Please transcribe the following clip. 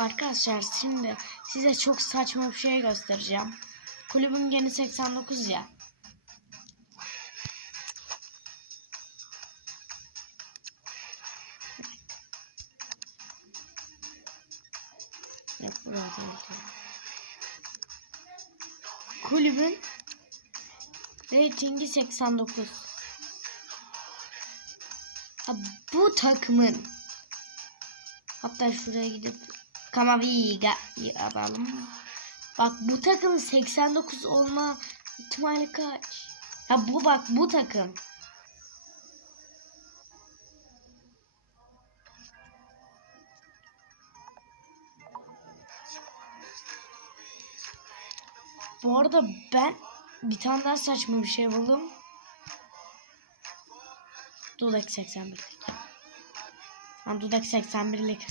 Arkadaşlar şimdi size çok saçma bir şey göstereceğim. Kulübün geni 89 ya. Yok burada. Kulübün reytingi 89. Ha, bu takımın hatta şuraya gidip Kamaviga alalım. Bak bu takımın 89 olma ihtimali kaç? Ha bu bak bu takım. Bu arada ben bir tane daha saçma bir şey buldum. Dudak 81'lik. Ha, dudak 81'lik.